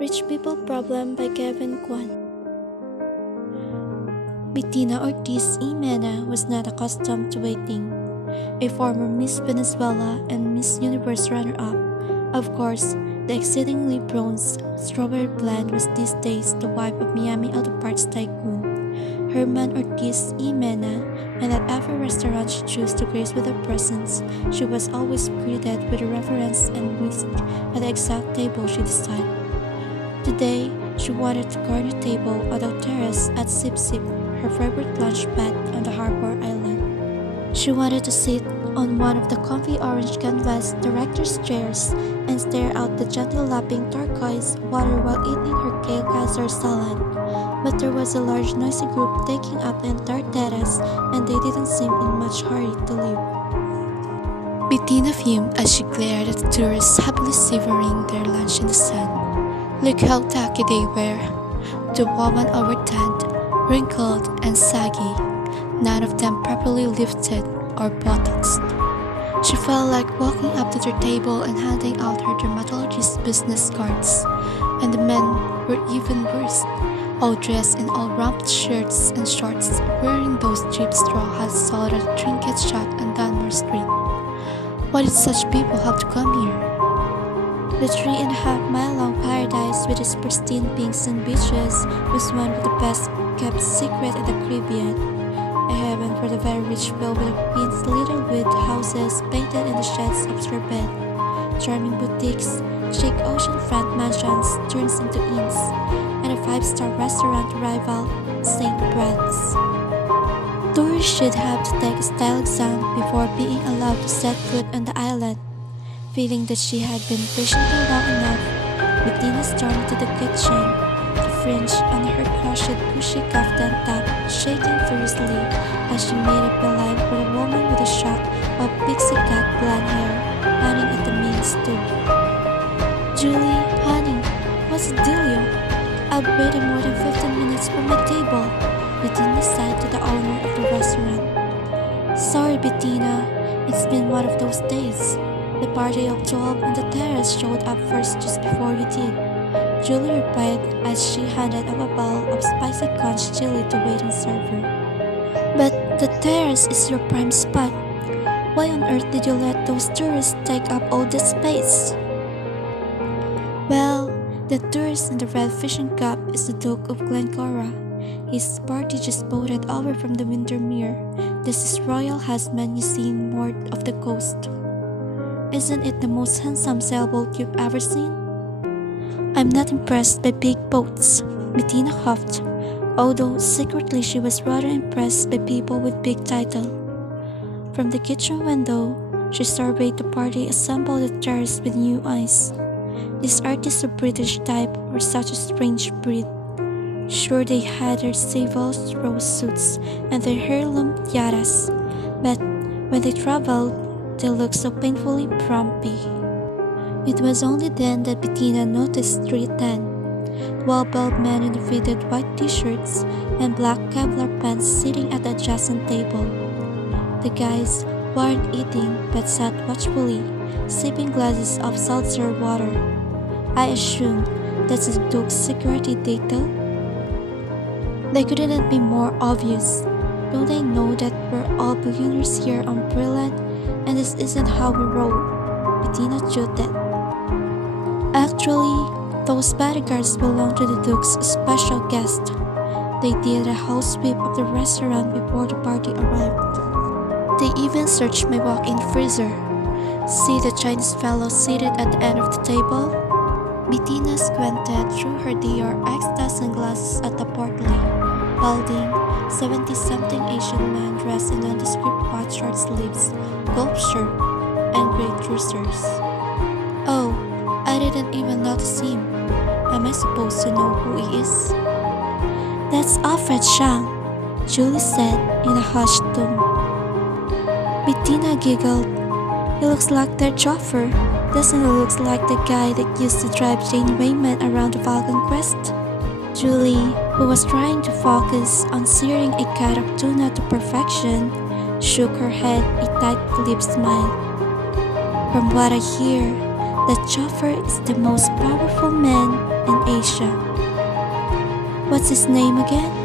Rich People Problem by Kevin Kwan. Bettina Ortiz y Mena was not accustomed to waiting. A former Miss Venezuela and Miss Universe runner-up, of course, the exceedingly bronze strawberry blonde was these days the wife of Miami Auto Parts tycoon Herman Ortiz y Mena, and at every restaurant she chose to grace with her presence, she was always greeted with reverence and whisked at the exact table she desired. Today, she wanted to garner table on the terrace at Sip Sip, her favorite lunch spot on the harbor island. She wanted to sit on one of the comfy orange canvas director's chairs and stare out the gently lapping turquoise water while eating her kale Caesar salad. But there was a large noisy group taking up the entire terrace, and they didn't seem in much hurry to leave. Bettina fumed as she glared at the tourists happily savoring their lunch in the sun. Look how tacky they were. The woman overtanned, wrinkled, and saggy, none of them properly lifted or botoxed. She felt like walking up to their table and handing out her dermatologist business cards. And the men were even worse, all dressed in all rumped shirts and shorts, wearing those cheap straw hats sold at a trinket shop on Dunmore Street. Why did such people have to come here? The 3.5-mile-long paradise with its pristine pinks and beaches was one of the best-kept secrets in the Caribbean. A heaven for the very rich filled with queens littered with houses painted in the shades of sorbet, charming boutiques, chic oceanfront mansions turned into inns, and a 5-star restaurant rival St. Brad's. Tourists should have to take a style exam before being allowed to set foot on the island. Feeling that she had been patiently long enough, Bettina stormed to the kitchen, the fringe on her crushed bushy kaftan top shaking furiously as she made up a line for a woman with a shock of pixie cut blonde hair hanging at the main stoop. "Julie, honey, what's the dealio? I've waited more than 15 minutes for my table," Bettina said to the owner of the restaurant. "Sorry, Bettina, it's been one of those days. The party of 12 on the terrace showed up first just before you did," Julie replied as she handed up a bowl of spicy conch chili to waiting server. "But the terrace is your prime spot. Why on earth did you let those tourists take up all this space?" "Well, the tourist in the red fishing cap is the Duke of Glencora. His party just boated over from the Windermere. This is royal husband you see north of the coast. Isn't it the most handsome sailboat you've ever seen?" "I'm not impressed by big boats," Bettina huffed, although secretly she was rather impressed by people with big title. From the kitchen window, she surveyed the party assembled at the terrace with new eyes. These artists of British type were such a strange breed. Sure, they had their civil rose suits and their heirloom tiaras, but when they traveled, they looked so painfully frumpy. It was only then that Bettina noticed 310, well-built men in faded white t-shirts and black Kevlar pants sitting at the adjacent table. The guys weren't eating but sat watchfully, sipping glasses of seltzer water. I assume that's the Duke's security detail. They couldn't be more obvious. Don't they know that we're all billionaires here on Brilliant, and this isn't how we roll?" Bettina chuted. "Actually, those bodyguards belong to the Duke's special guest. They did a house sweep of the restaurant before the party arrived. They even searched my walk-in freezer. See the Chinese fellow seated at the end of the table?" Bettina squinted through her Dior X sunglasses at the portly, balding, 70-something Asian man dressed in nondescript white short sleeves, golf shirt, and gray trousers. "Oh, I didn't even notice him. Am I supposed to know who he is?" "That's Alfred Chang," Julie said in a hushed tone. Bettina giggled. "He looks like their chauffeur. Doesn't he look like the guy that used to drive Jane Raymond around the Falcon Crest?" Julie, who was trying to focus on searing a cut of tuna to perfection, shook her head a tight-lipped smile. "From what I hear, the chauffeur is the most powerful man in Asia. What's his name again?